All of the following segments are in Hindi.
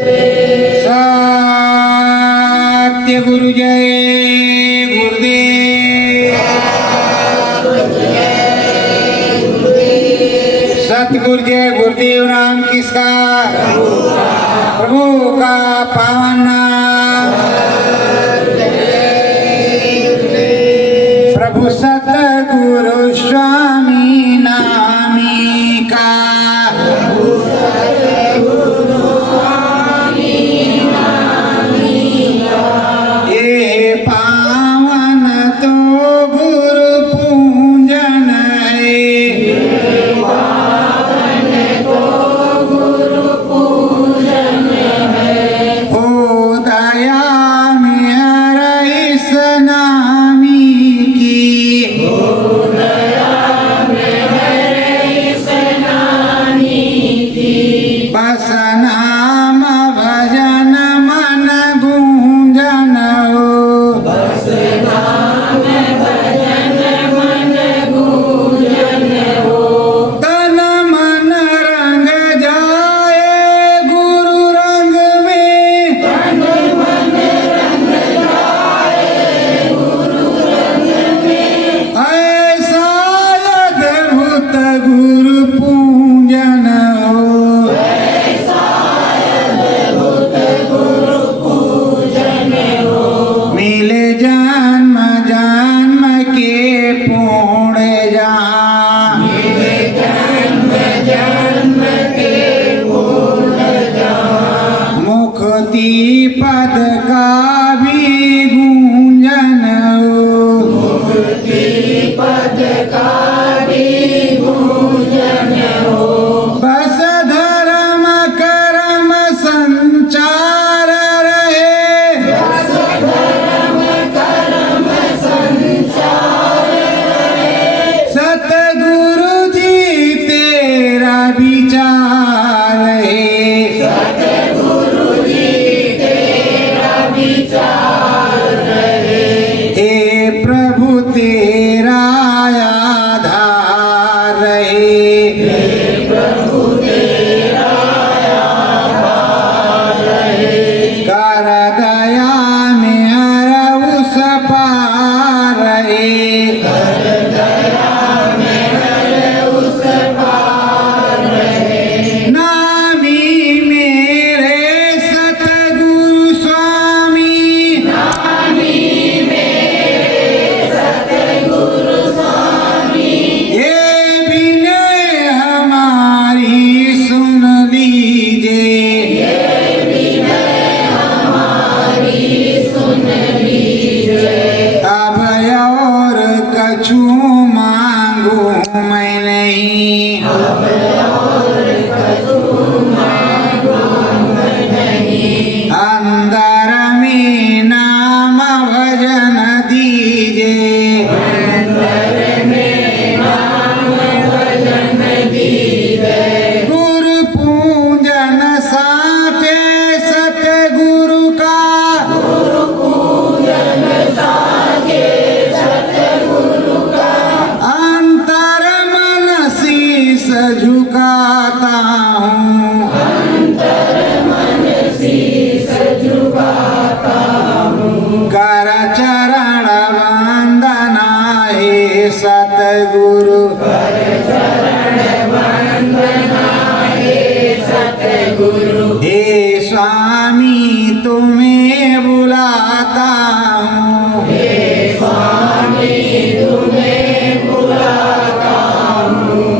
सत्य गुरु जय गुरुदेव। सतगुरु जय गुरुदेव नाम किसका? प्रभु का पावन नाम। प्रभु सतगुरु स्वामी नामी का। पद का भी गूंजन हो। मुक्ति पद का भी गूंजन हो। बस धर्म कर्म संचार रहे। बस धर्म कर्म संचार रहे। सतगुरु जी तेरा विचार है। तेरा आधार रहे। प्रभु तेरा आधार रहे। कर दया में हर उस पार रहे। कर दया में हर उस पार रहे। नामी मेरे सतगुरु स्वामी। नामी मांगू मैं नहीं। अब और कछु मांगू मैं नहीं। अंदर में नाम भजन दीजे। अंदर में नाम भजन दीजे। गुरु पूजन साथे सतगुरु का। गुरु पूजन साथे सतगुरु का। झुकाता हूँ। अंतर मन शीस झुकाता हूँ। कर चरण वंदना हे सतगुरु। कर चरण वंदना हे सतगुरु। हे स्वामी तुम्हें बुलाता हूँ। हे स्वामी तुम्हें बुलाता हूँ।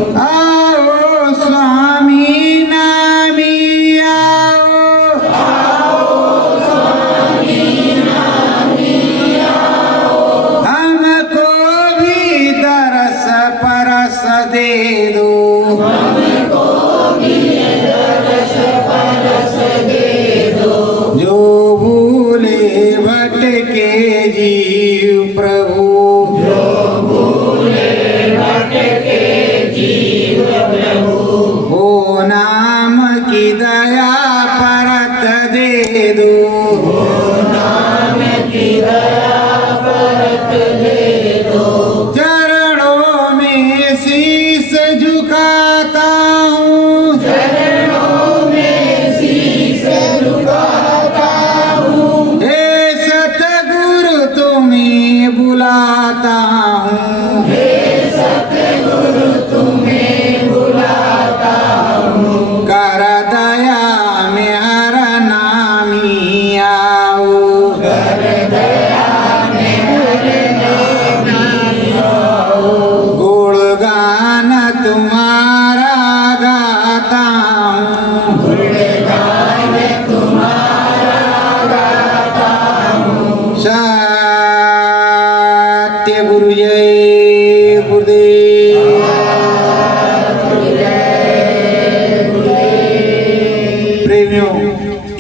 दे दो हमको भी दरस परस दे दो। जो भूले भटके जीव प्रभु। जो भूले भटके जीव प्रभु। वो नाम की दया परत दे दो। वो नाम की दया परत दे दो। शीस झुकाता हूँ। चरणों में शीस झुकाता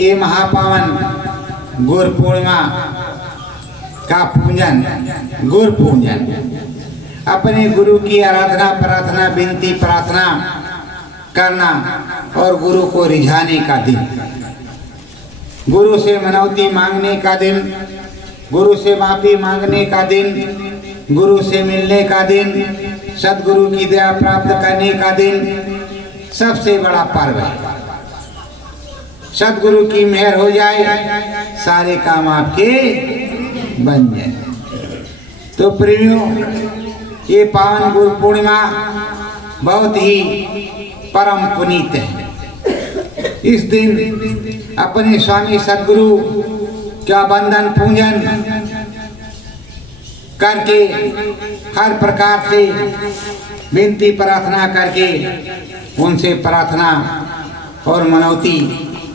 ये महापावन गुरु पूर्णिमा का पूजन, गुरु पूजन, अपने गुरु की आराधना प्रार्थना विनती प्रार्थना करना और गुरु को रिझाने का दिन, गुरु से मनौती मांगने का दिन, गुरु से माफी मांगने का दिन, गुरु से मिलने का दिन, सदगुरु की दया प्राप्त करने का दिन सबसे बड़ा पर्व है। सदगुरु की मेहर हो जाए, सारे काम आपके बन जाए। तो प्रेमियों, ये पावन गुरु पूर्णिमा बहुत ही परम पुनीत है। इस दिन अपने स्वामी सदगुरु का बंधन पूजन करके हर प्रकार से विनती प्रार्थना करके उनसे प्रार्थना और मनौती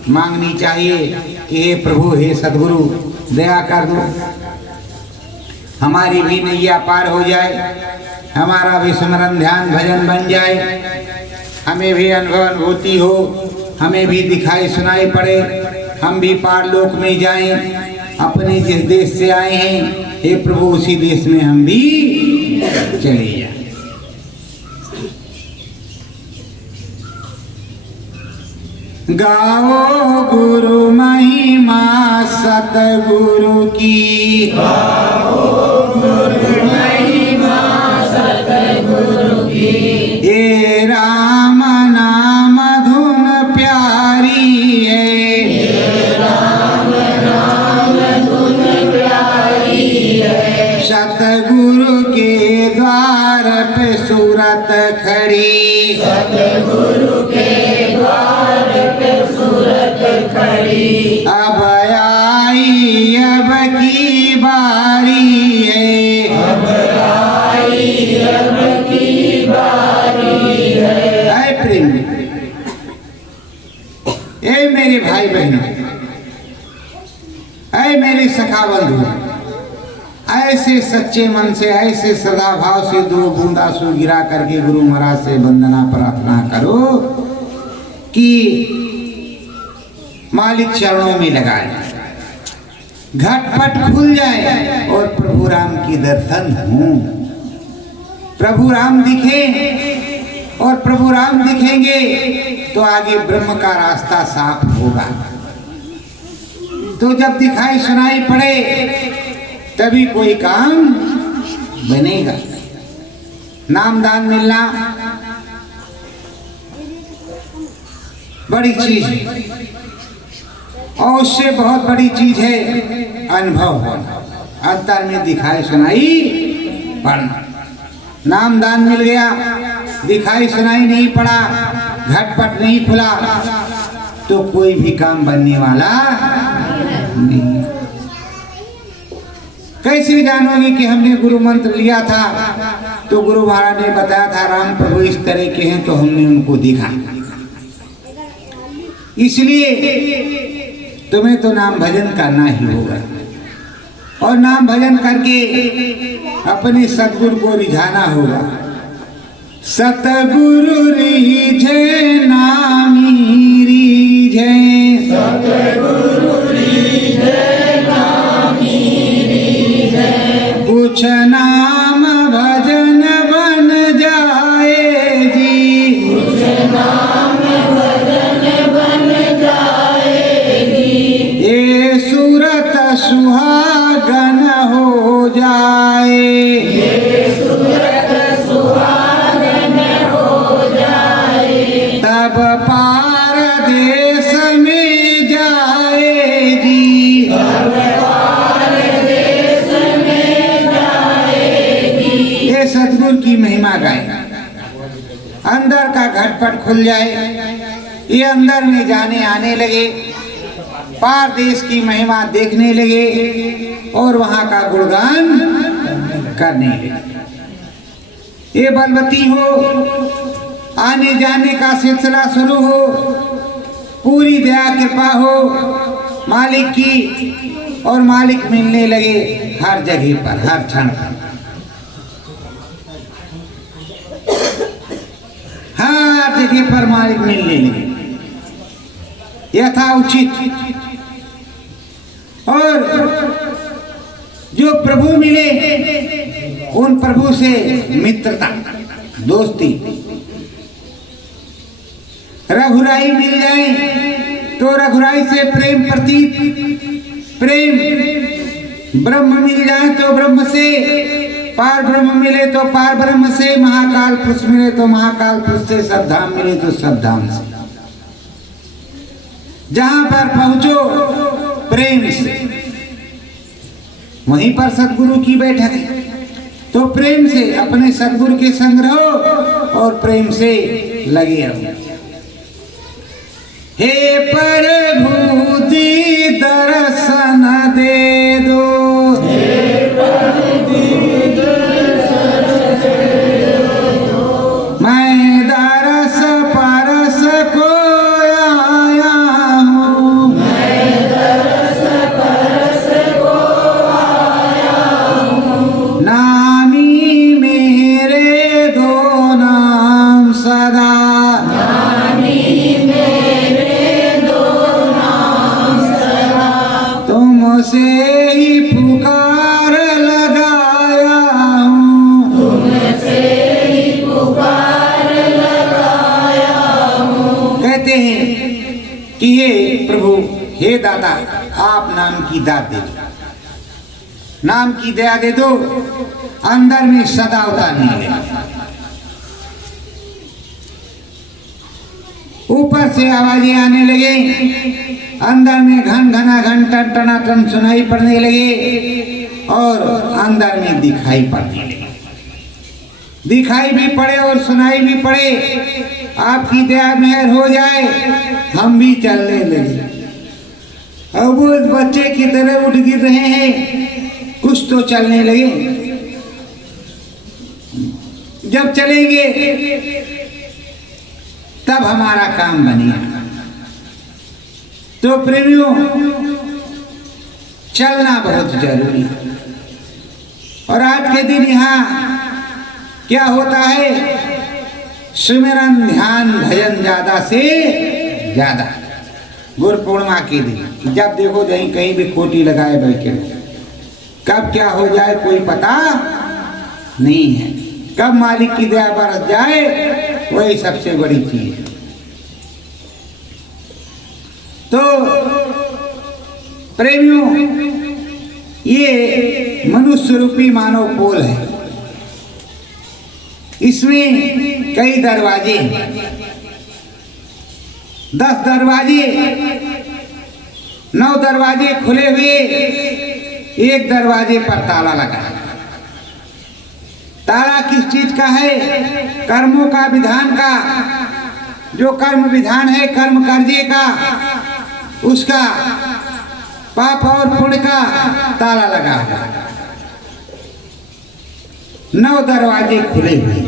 मांगनी चाहिए कि हे प्रभु, हे सदगुरु, दया कर दो, हमारी भी नैया पार हो जाए, हमारा भी स्मरण ध्यान भजन बन जाए, हमें भी अनुभव अनुभूति हो, हमें भी दिखाई सुनाई पड़े, हम भी पार लोक में जाएं, अपने जिस देश से आए हैं हे प्रभु उसी देश में हम भी चले जाएं। गाओ गुरु महिमा सतगुरु की, गाओ गुरु महिमा सतगुरु की, ये राम नाम धुन प्यारी है, ये राम नाम धुन प्यारी है, सतगुरु के द्वार पे सूरत खड़ी, सतगुरु के द्वार पे सूरत खड़ी, अब आई अब की बारी है, अब आई अब की बारी है। ऐ प्रेम, ऐ मेरे भाई बहनों, ऐ मेरे सखा बंधु, ऐसे सच्चे मन से ऐसे सदा भाव से दो बूंद आंसू गिरा करके गुरु महाराज से वंदना प्रार्थना करो कि मालिक चरणों में लगाए, घटपट खुल जाए और प्रभु राम की दर्शन हो, प्रभु राम दिखे, और प्रभु राम दिखेंगे तो आगे ब्रह्म का रास्ता साफ होगा। तो जब दिखाई सुनाई पड़े तभी कोई काम बनेगा। नाम दान मिलना बड़ी चीज है और उससे बहुत बड़ी चीज है अनुभव होना, अंतर में दिखाई सुनाई पड़ना। नाम दान मिल गया, दिखाई सुनाई नहीं पड़ा, घटपट नहीं खुला, तो कोई भी काम बनने वाला नहीं। कैसे जानोगे कि हमने गुरु मंत्र लिया था तो गुरु महाराज ने बताया था राम प्रभु इस तरह के हैं तो हमने उनको देखा। इसलिए तुम्हें तो नाम भजन करना ही होगा और नाम भजन करके अपने सतगुरु को रिझाना होगा। सतगुरु रिझे नामी रिझे, सतगुरु रिझे नामी रिझे, कुछ नाम भजन बन जाए जी, कुछ नाम भजन बन जाए जी, ये सूरत सुहागन हो जाए, ये सूरत सुहागन हो जाए, तब पार देश में जाए जी, तब पार देश में जाएगी। ये सतगुरु की महिमा गाए, अंदर का घटपट खुल जाए, ये अंदर में जाने आने लगे, पार देश की महिमा देखने लगे और वहां का गुणगान करने लगे। ये बलवती हो, आने जाने का सिलसिला शुरू हो, पूरी दया कृपा हो मालिक की और मालिक मिलने लगे हर जगह पर, हर क्षण पर, हर जगह पर मालिक मिलने लगे। यथा उचित। और जो प्रभु मिले उन प्रभु से मित्रता, दोस्ती। रघुराई मिल जाए तो रघुराई से प्रेम प्रतीत, प्रेम। ब्रह्म मिल जाए तो ब्रह्म से, पार ब्रह्म मिले तो पार ब्रह्म से, महाकाल पुरुष मिले तो महाकाल पुरुष से, सब धाम मिले तो सब धाम से। जहां पर पहुंचो प्रेम से, वहीं पर सदगुरु की बैठक है। तो प्रेम से अपने सदगुरु के संग रहो और प्रेम से लगे रहो। हे प्रभु जी दर्शन दे दो, मैं दरस परस को आया हूँ, नामी मेरे दो नाम सदा, तुमसे ही पुकार लगाया हूँ, कहते हैं कि हे प्रभु, हे दाता, आप नाम की दात दे दो, नाम की दया दे दो, अंदर में सदा उतारने लगे। ऊपर से आवाजें आने लगे, अंदर में घन घना घन टन टनाटन सुनाई पड़ने लगे और अंदर में दिखाई पड़ने लगे। दिखाई भी पड़े और सुनाई भी पड़े। आपकी दया मेहर हो जाए, हम भी चलने लगे। अब वो बच्चे की तरह उठ गिर रहे हैं, कुछ तो चलने लगे। जब चलेंगे तब हमारा काम बनेगा। तो प्रेमियों, चलना बहुत जरूरी है। और आज के दिन यहाँ क्या होता है? सुमिरन, ध्यान, भजन ज्यादा से ज्यादा। गुरु पूर्णिमा के दिन जब देखो कहीं कहीं भी खोटी लगाए बैठे, कब क्या हो जाए कोई पता नहीं है। कब मालिक की दया बरस जाए, वही सबसे बड़ी चीज है। तो प्रेमियों, ये मनुष्य रूपी मानव पोल है। इसमें कई दरवाजे, 10 दरवाजे, 9 दरवाजे खुले हुए, एक दरवाजे पर ताला लगा है। ताला किस चीज का है? कर्मों का, विधान का। जो कर्म विधान है, कर्म कर्जे का, उसका पाप और पुण्य का ताला लगा हुआ। 9 दरवाजे खुले हुए।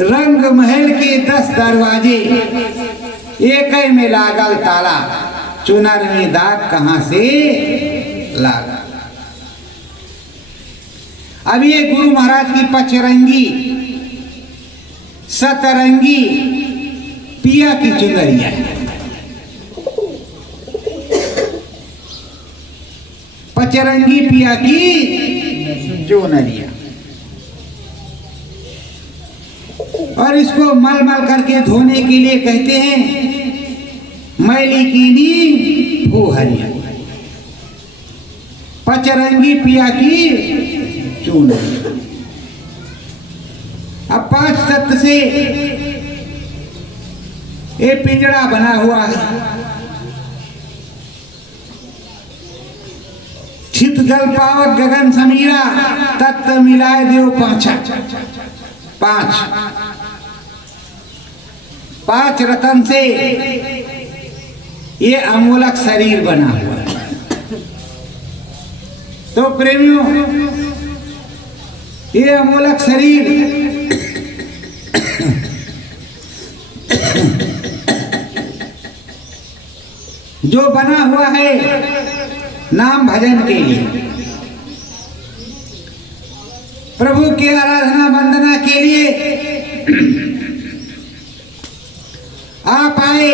रंग महल के 10 दरवाजे, एक में लागल ताला, चुनर में दाग कहां से लागा। अब ये गुरु महाराज की पचरंगी, सतरंगी पिया की चुनरिया है। पचरंगी पिया की चुनरिया। और इसको मल मल करके धोने के लिए कहते हैं मैली कीनी फूहरिया। पचरंगी पिया की चुनरिया। अब 5 तत्व से ये पिंजड़ा बना हुआ है। छित जल पावक गगन समीरा, तत्व मिलाए देव पांचा। 5 रतन से ये अमोलक शरीर बना हुआ है। तो प्रेमियों, ये अमोलक शरीर जो बना हुआ है नाम भजन के लिए, प्रभु की आराधना वंदना के लिए, आप आए,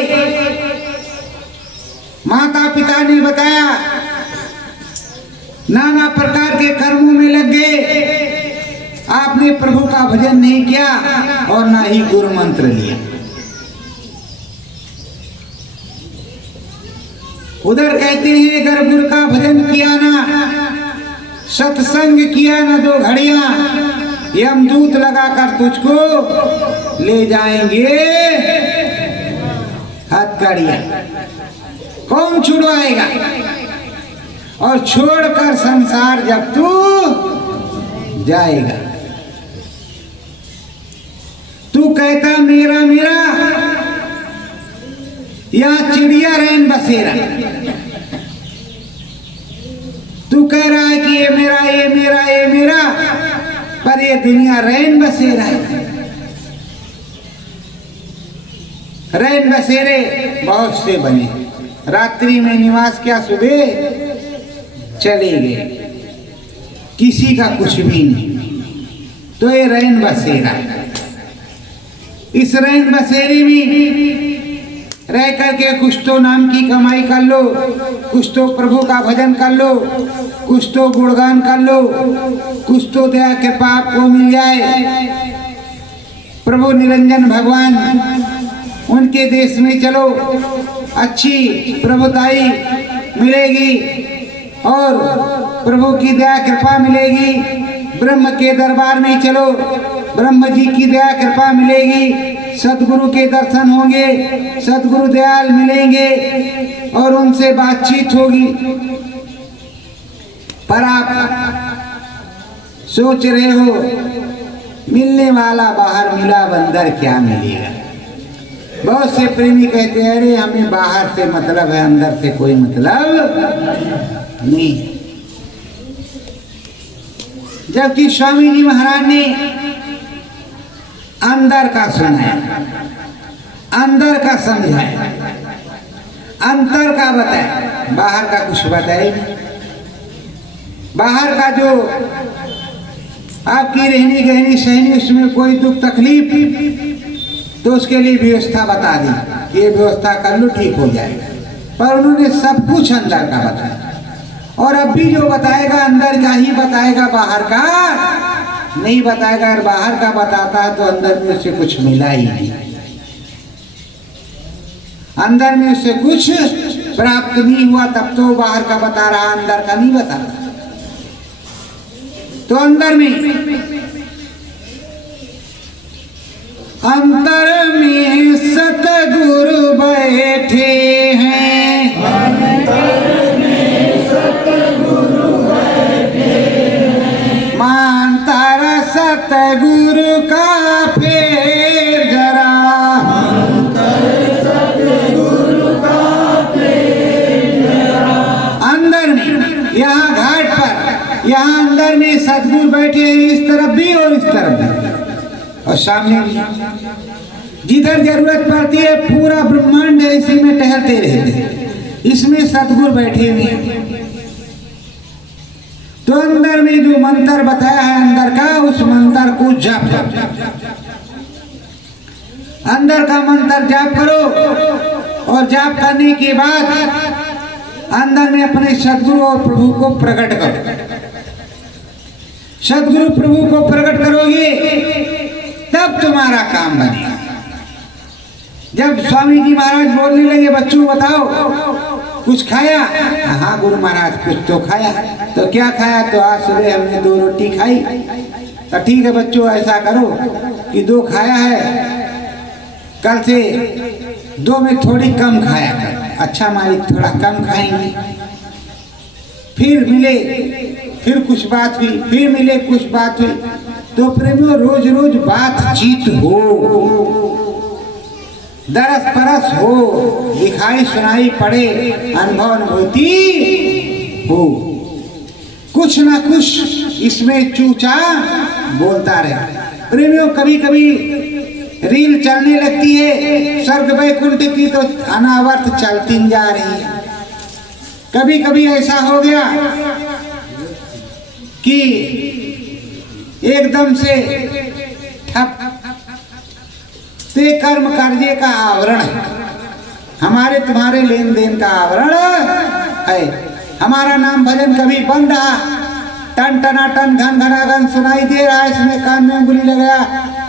माता पिता ने बताया, नाना प्रकार के कर्मों में लग गए, आपने प्रभु का भजन नहीं किया और ना ही गुरु मंत्र लिया। उधर कहते हैं अगर गुरु का भजन किया ना, सत्संग किया ना 2 घड़ियां, यमदूत लगाकर तुझको ले जाएंगे हथकड़ियां। कौन छुड़वाएगा? और छोड़कर संसार जब तू जाएगा, तू कहता मेरा मेरा, या चिड़िया रैन बसेरा। तू कह रहा है कि ये मेरा ये मेरा ये मेरा, पर ये दुनिया रैन बसेरा है। रैन बसेरे बहुत से बने, रात्रि में निवास क्या सुबह चले गए, किसी का कुछ भी नहीं। तो ये रैन बसेरा, इस रैन बसेरे में रह करके कुछ तो नाम की कमाई कर लो, कुछ तो प्रभु का भजन कर लो, कुछ तो गुणगान कर लो, कुछ तो दया के पाप को मिल जाए। प्रभु निरंजन भगवान उनके देश में चलो, अच्छी प्रभुताई मिलेगी और प्रभु की दया कृपा मिलेगी। ब्रह्म के दरबार में चलो, ब्रह्म जी की दया कृपा मिलेगी, सदगुरु के दर्शन होंगे, सदगुरु दयाल मिलेंगे और उनसे बातचीत होगी। पर आप सोच रहे हो मिलने वाला बाहर मिला, बंदर क्या मिलेगा। बहुत से प्रेमी कहते हैं अरे हमें बाहर से मतलब है, अंदर से कोई मतलब नहीं। जबकि स्वामी जी महाराज ने अंदर का सुनाया, अंदर का समझाया, अंतर का बताया, बाहर का कुछ बताया नहीं। बाहर का जो आपकी रहनी गहनी सहनी, उसमें कोई दुख तकलीफ तो उसके लिए व्यवस्था बता दी कि ये व्यवस्था कर लो ठीक हो जाएगा। पर उन्होंने सब कुछ अंदर का बताया, और अब भी जो बताएगा अंदर का ही बताएगा, बाहर का नहीं बताएगा। अगर बाहर का बताता है तो अंदर में उससे कुछ मिला ही नहीं, अंदर में उससे कुछ प्राप्त नहीं हुआ, तब तो बाहर का बता रहा, अंदर का नहीं बता रहा। तो अंदर में अंतर में सतगुरु बैठे हैं, अंतर में सतगुरु बैठे हैं, मानता सतगुरु का फेर जरा, सतगुरु का फेर जरा। अंदर में यहाँ घाट पर, यहाँ अंदर में सतगुरु बैठे हैं, इस तरफ भी और इस तरफ भी और सामने भी। जिधर जरूरत पड़ती है पूरा ब्रह्मांड इसी में टहलते रहते हैं, इसमें सतगुरु बैठे हुए हैं। तो अंदर में जो मंत्र बताया है अंदर का, उस मंत्र को जाप करो, अंदर का मंत्र जाप करो। और जाप करने के बाद अंदर में अपने सदगुरु और प्रभु को प्रकट करो। सदगुरु प्रभु को प्रकट करोगे तब तुम्हारा काम बनेगा। जब स्वामी जी महाराज बोलने लगे बच्चों बताओ कुछ खाया? हाँ गुरु महाराज कुछ तो खाया। तो क्या खाया? तो आज सुबह हमने 2 रोटी खाई। तो ठीक है बच्चों ऐसा करो कि 2 खाया है, कल से 2 में थोड़ी कम खाया कर। अच्छा मालिक थोड़ा कम खाएंगे। फिर मिले, फिर कुछ बात हुई, फिर मिले कुछ बात हुई। तो प्रेमियों रोज रोज बातचीत हो, दरस परस हो, दिखाई सुनाई पड़े, अनुभव अनुभूति हो, कुछ ना कुछ इसमें चूचा बोलता रहे। प्रेमियों कभी कभी रील चलने लगती है स्वर्ग वैकुंठ की तो अनावर्त चलती जा रही है। कभी कभी ऐसा हो गया कि एकदम से ठप ते कर्म कार्य का आवरण है, हमारे तुम्हारे लेन देन का आवरण है। हमारा नाम भजन कभी बन रहा, टन टना टन घन घना घन सुनाई दे रहा है, इसमें कान में उंगली लगाया,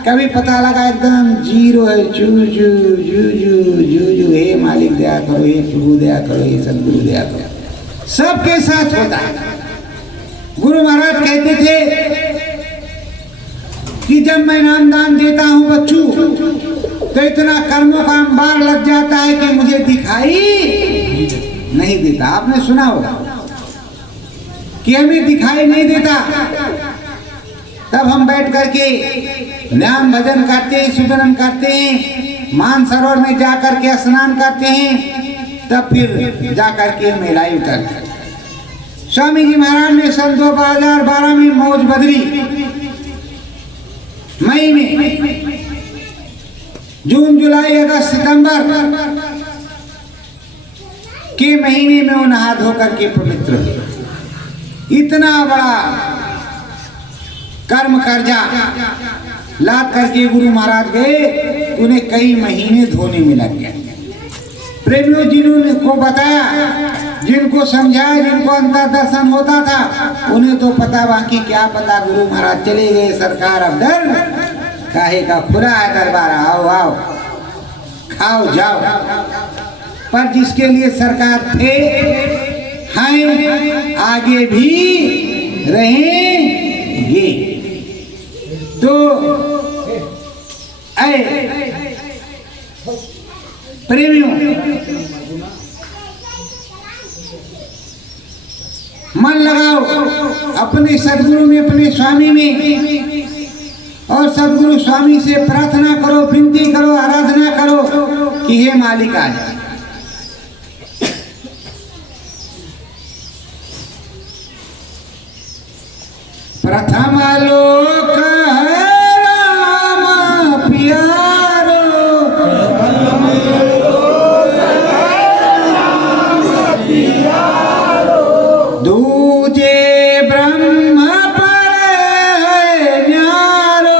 कभी पता लगा एकदम जीरो है, चू चू जू जू जू जू। हे मालिक दया करो, हे प्रभु दया करो, हे सदगुरु दया करो। सबके साथ होता है। गुरु महाराज कहते थे कि जब मैं नाम दान देता हूँ बच्चू, तो इतना कर्मों का अंबार लग जाता है कि मुझे दिखाई नहीं देता। आपने सुना होगा कि हमें दिखाई नहीं देता। तब हम बैठ करके नाम भजन करते हैं, सुमिरन करते हैं, मानसरोवर में जाकर के स्नान करते हैं, तब फिर जाकर के मेलाई उतरते। स्वामी जी महाराज ने सन 2012 में मौज बदली, मई में, जून जुलाई अगस्त सितंबर के महीने में वो नहा धो करके पवित्र हुए। इतना बड़ा कर्म कर्जा लाद करके गुरु महाराज गए, उन्हें कई महीने धोने में लग गए। प्रेमियों, जिन्होंने को बताया, जिनको समझाया, जिनको अंतर दर्शन होता था, उन्हें तो पता, बाकी क्या पता। गुरु महाराज चले गए, सरकार अब डर काहे का, खुला है दरबार, आओ आओ खाओ जाओ। पर जिसके लिए सरकार थे, हैं, आगे भी रहेंगे। तो प्रेमियों, मन लगाओ अपने सदगुरु में, अपने स्वामी में, और सदगुरु स्वामी से प्रार्थना करो, विनती करो, आराधना करो कि हे मालिक आ जाए। प्रथम लोक है राम प्यारो, दूजे ब्रह्म पड़े न्यारो,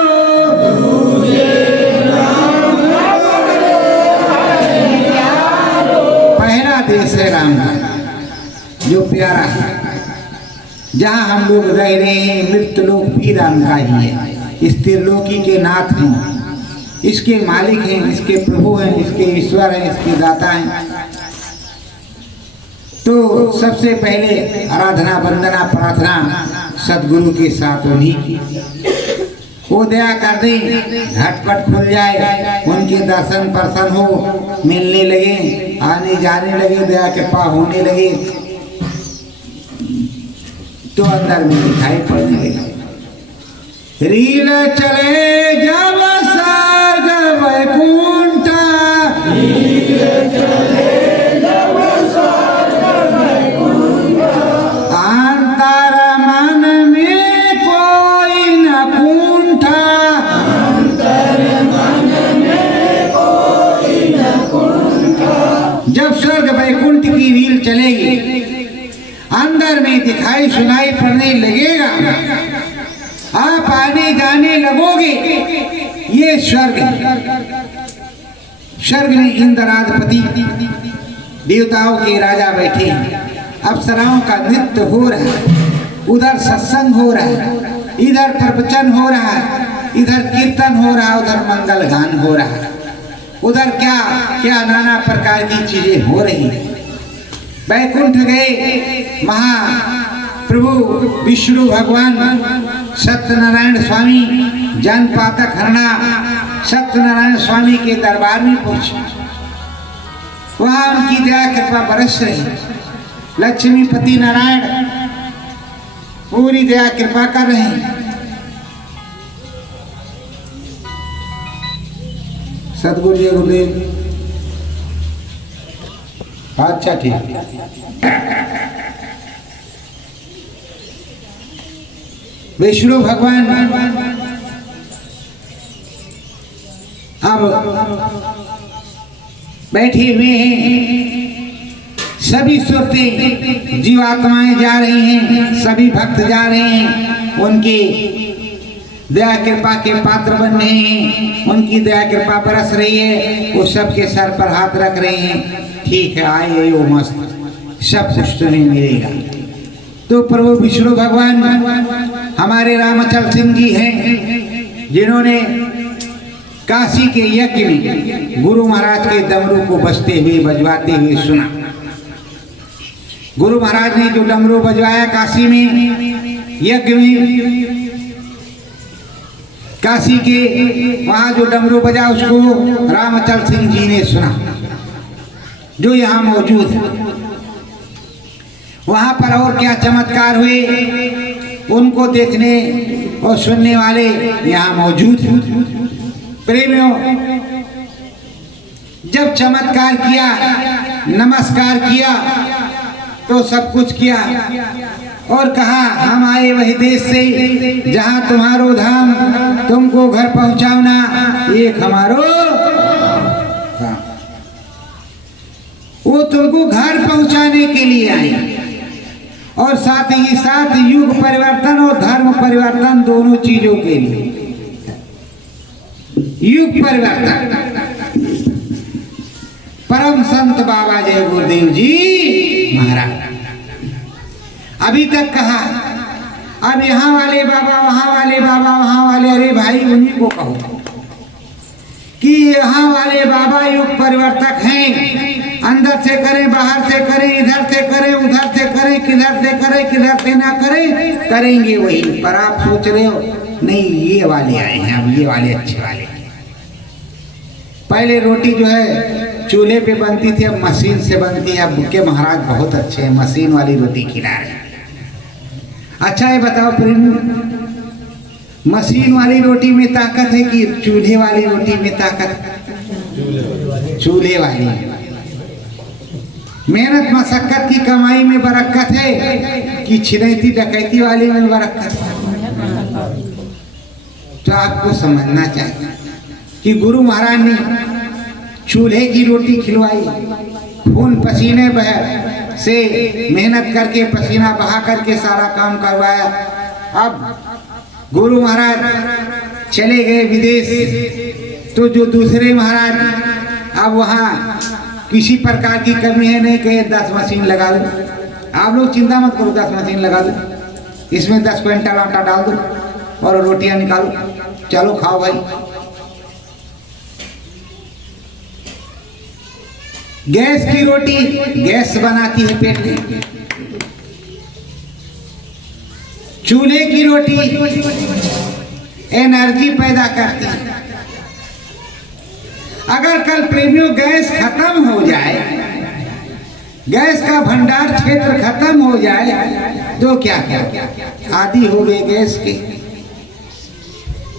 पहला देश है राम का जो प्यारा है, जहाँ हम लोग रह रहे हैं। मृत लोक भी राम का ही है, स्थिर लोकी के नाथ हैं, इसके मालिक हैं, इसके प्रभु हैं, इसके ईश्वर हैं, इसके दाता हैं। तो सबसे पहले आराधना, वंदना, प्रार्थना सदगुरु के साथ उन्हीं की। वो दया कर दे, झटपट खुल जाए, उनके दर्शन प्रसन्न हो, मिलने लगे, आने जाने लगे, दया कृपा होने लगे, तो अंदर में दिखाई पड़ने लगे। रील चले जब स्वर्ग वैकुंठ, अंतर मन में कोई न कुंठा, जब स्वर्ग वैकुंठ की रील चलेगी, अंदर में दिखाई सुनाई पड़ने लगेगा, आप आने जाने लगोगे, ये स्वर्ग है। स्वर्ग में इंद्राधिपति देवताओं के राजा बैठे हैं, अप्सराओं का नृत्य हो रहा है, उधर सत्संग हो रहा है, इधर प्रवचन हो रहा है, इधर कीर्तन हो रहा है, उधर मंगल गान हो रहा है, उधर क्या क्या नाना प्रकार की चीजें हो रही है। वैकुंठ गए महाप्रभु विष्णु भगवान सत्यनारायण स्वामी, जनपातक हरणा सत्यनारायण स्वामी के दरबार में पहुंचे। वहां उनकी दया कृपा बरस रही, लक्ष्मीपति नारायण पूरी दया कृपा कर रहे हैं। सदगुरु जी गुरुदेव, अच्छा ठीक। विष्णु भगवान अब बैठे हुए हैं, सभी सुरतें जीवात्माएं जा रही हैं, सभी भक्त जा रहे हैं उनके दया कृपा के पात्र बन रहे हैं, उनकी दया कृपा बरस रही है, वो सबके सर पर हाथ रख रहे हैं। ठीक है, आए वो मस्त, सब कुछ तुम्हें मिलेगा। तो प्रभु विष्णु भगवान हमारे रामचल सिंह जी हैं, जिन्होंने काशी के यज्ञ में गुरु महाराज के डमरू को बजते हुए बजवाते हुए सुना। गुरु महाराज ने जो डमरू बजवाया काशी में यज्ञ में, काशी के वहां जो डमरू बजा उसको रामचल सिंह जी ने सुना, जो यहाँ मौजूद है। वहां पर और क्या चमत्कार हुए उनको देखने और सुनने वाले यहाँ मौजूद हैं। प्रेमियों, जब चमत्कार किया, नमस्कार किया, तो सब कुछ किया और कहा हम आए वही देश से जहां तुम्हारो धाम, तुमको घर पहुंचाना एक हमारो काम। वो तुमको घर पहुंचाने के लिए आए और साथ ही साथ युग परिवर्तन और धर्म परिवर्तन दोनों चीजों के लिए। युग परिवर्तन, परम संत बाबा जय गुरुदेव जी महाराज अभी तक कहा, अब यहाँ वाले बाबा, वहां वाले बाबा, वहां वाले, अरे भाई उन्हीं को कहो कि यहाँ वाले बाबा युग परिवर्तक हैं। अंदर से करें, बाहर से करें, इधर से करें, उधर से करें, किधर से करें, किधर से ना करें, करेंगे वही। पर आप सोच रहे हो नहीं ये वाले आए हैं, अब ये वाले अच्छे वाले हैं। पहले रोटी जो है चूल्हे पे बनती थी, अब मशीन से बनती है। अब के महाराज बहुत अच्छे हैं, मशीन वाली रोटी खिला रहे हैं। अच्छा ये बताओ प्रेमी, मशीन वाली रोटी में ताकत है कि चूल्हे वाली रोटी में ताकत? चूल्हे वाली। मेहनत मशक्कत की कमाई में बरकत है कि छिनैती डकैती वाली में बरकत है? तो आपको समझना चाहिए कि गुरु महाराज ने चूल्हे की रोटी खिलवाई, खून पसीने से मेहनत करके, पसीना बहा करके सारा काम करवाया। अब गुरु महाराज चले गए विदेश, तो जो दूसरे महाराज अब वहाँ किसी प्रकार की कमी है नहीं, कहे 10 मशीन लगा लो। आप लोग चिंता मत करो, 10 मशीन लगा दो, इसमें 10 क्विंटल आटा डाल दो और रोटियां निकालो, चलो खाओ भाई। गैस की रोटी गैस बनाती है पेट में, चूल्हे की रोटी एनर्जी पैदा करती है। अगर कल प्रेमियों गैस खत्म हो जाए, गैस का भंडार क्षेत्र खत्म हो जाए, तो क्या क्या आदि हो गए गैस के।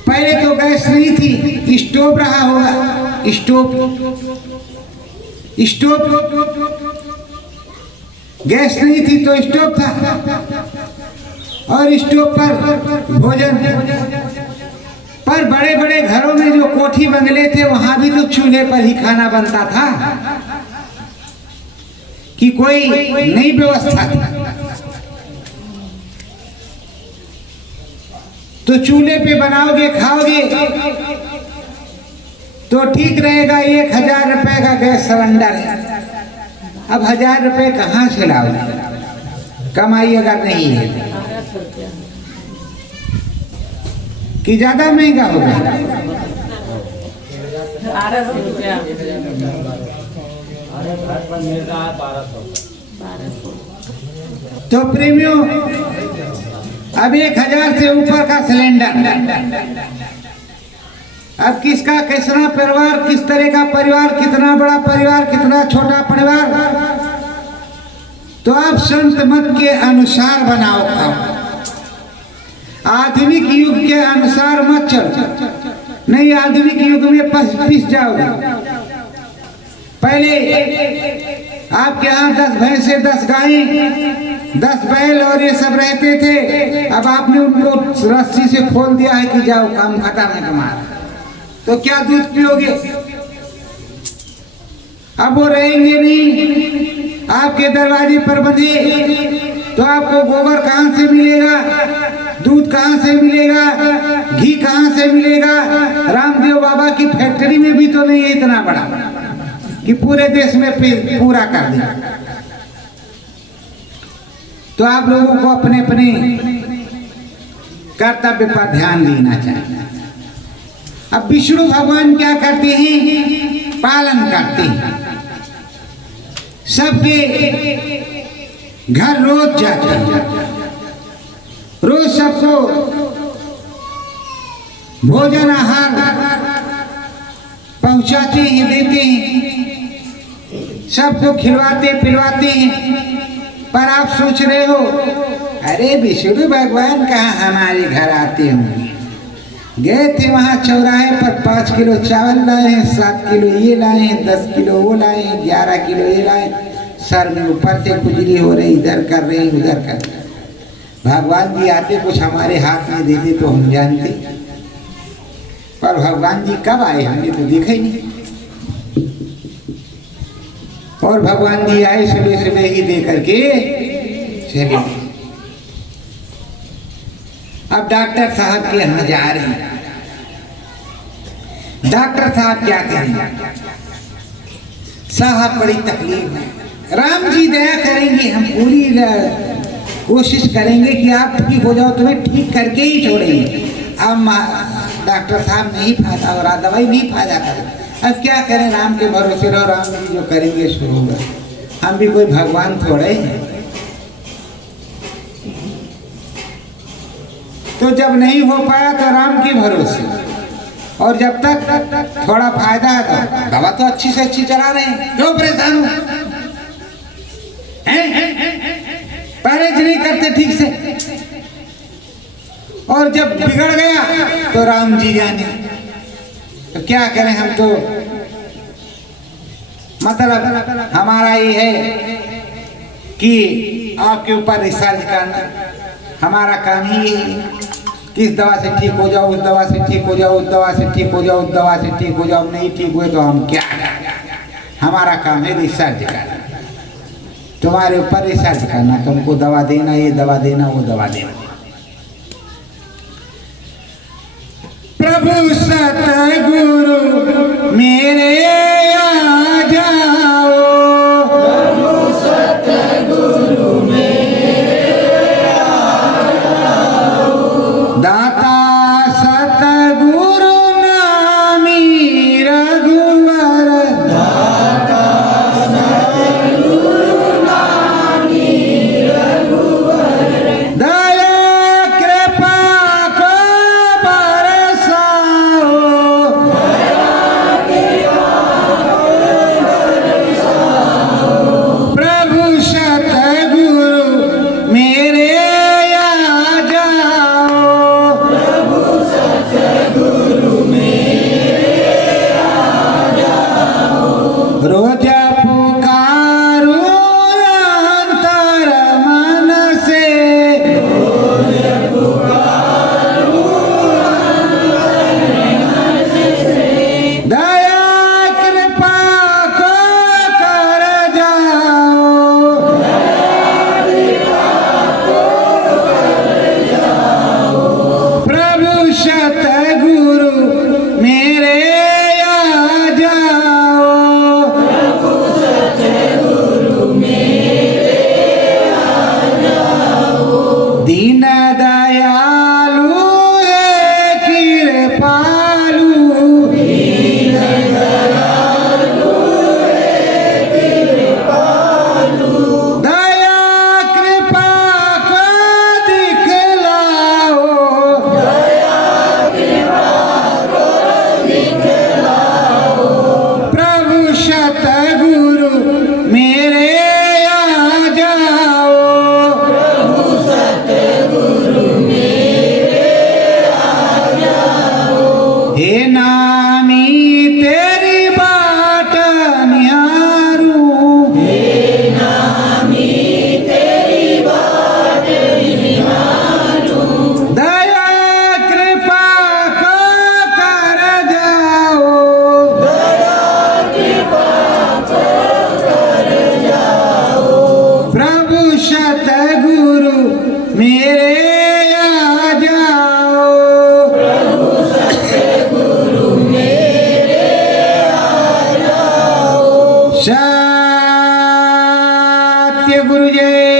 पहले तो गैस नहीं थी, स्टोव रहा होगा, स्टोव गैस नहीं थी तो स्टोव था, और स्टोव पर भोजन। पर बड़े बड़े घरों में जो कोठी बंगले थे वहां भी तो चूल्हे पर ही खाना बनता था, कि कोई नई व्यवस्था थी। तो चूल्हे पे बनाओगे, खाओगे तो ठीक रहेगा। 1000 रुपए का गैस सिलेंडर है, अब 1000 रुपए कहाँ से लाओगे? कमाई अगर नहीं है कि ज्यादा महंगा होगा। 1200 रुपया। तो प्रेमियों, अब 1000 से ऊपर का सिलेंडर, अब किसका कितना परिवार, किस तरह का परिवार, कितना बड़ा परिवार, कितना छोटा परिवार, तो आप संत मत के अनुसार बनाओ खाओ। आधुनिक युग के अनुसार मत चलो, नहीं आधुनिक युग में पिस जाओगे। पहले आपके यहाँ 10 भैंसे, 10 गायें, 10 बैल और ये सब रहते थे। अब आपने उनको रस्सी से खोल दिया है कि जाओ काम खत्म है तुम्हारा, तो क्या दूध पियोगे? अब वो रहेंगे नहीं, आपके दरवाजे पर बंधे, तो आपको गोबर कहां से मिलेगा? दूध कहाँ से मिलेगा, घी कहाँ से मिलेगा। रामदेव बाबा की फैक्ट्री में भी तो नहीं है इतना बड़ा कि पूरे देश में पूरा कर दे। तो आप लोगों को अपने अपने कर्तव्य पर ध्यान देना चाहिए। अब विष्णु भगवान क्या करते हैं, पालन करते हैं, सबके घर रोज जाते हैं, रोज सबको भोजन आहार पहुंचाते हैं, देते हैं, सबको खिलवाते पिलवाते हैं। पर आप सोच रहे हो अरे विष्णु भगवान कहाँ हमारे घर आते होंगे। गए थे वहाँ चौराहे पर 5 किलो चावल लाए हैं, 7 किलो ये लाए हैं, 10 किलो वो लाए हैं, 11 किलो ये लाए। सर में ऊपर से खुजली हो रही, इधर कर रहे हैं उधर कर रहे हैं। भगवान भी आते कुछ हमारे हाथ में देते तो हम जानते, पर भगवान जी कब आए हमने तो देखा ही नहीं। और भगवान जी आए सुबह सुबह ही दे करके चले। अब डॉक्टर साहब के यहाँ जा रहे हैं। डॉक्टर साहब क्या करेंगे, साहब बड़ी तकलीफ है। राम जी दया करेंगे, हम पूरी कोशिश करेंगे कि आप ठीक हो जाओ, तुम्हें ठीक करके ही छोड़ेंगे। अब डॉक्टर साहब नहीं फायदा हो रहा, दवाई नहीं फायदा कर। अब क्या करें, राम के भरोसे रहो, राम जी जो करेंगे शुरू होगा। हम भी कोई भगवान थोड़े हैं। तो जब नहीं हो पाया तो राम के भरोसे, और जब तक थोड़ा फायदा है तो दवा तो अच्छी से अच्छी चला रहे हैं। क्यों परेशान हो, परहेज नहीं करते ठीक से। और जब बिगड़ गया तो राम जी जाने। तो क्या करें, हम तो मतलब हमारा ये है कि आपके ऊपर रिसर्च करना, हमारा काम ही है। किस दवा से ठीक हो जाओ, उस दवा से ठीक हो जाओ, उस दवा से ठीक हो जाओ, उस दवा से ठीक हो जाओ। नहीं ठीक हुए तो हम क्या, हमारा काम है रिसर्च करना, तुम्हारे ऊपर रिसर्च करना, तुमको दवा देना, ये दवा देना, वो दवा देना। प्रभु सतगुरु मेरे आ जाओ, प्रभु सतगुरु मेरे आ जाओ। दाता सतगुरु नामी रघुवर, दाता सतगुरु नामी रघुवर। दया कृपा को बरसाओ, दया कृपा गुरु जय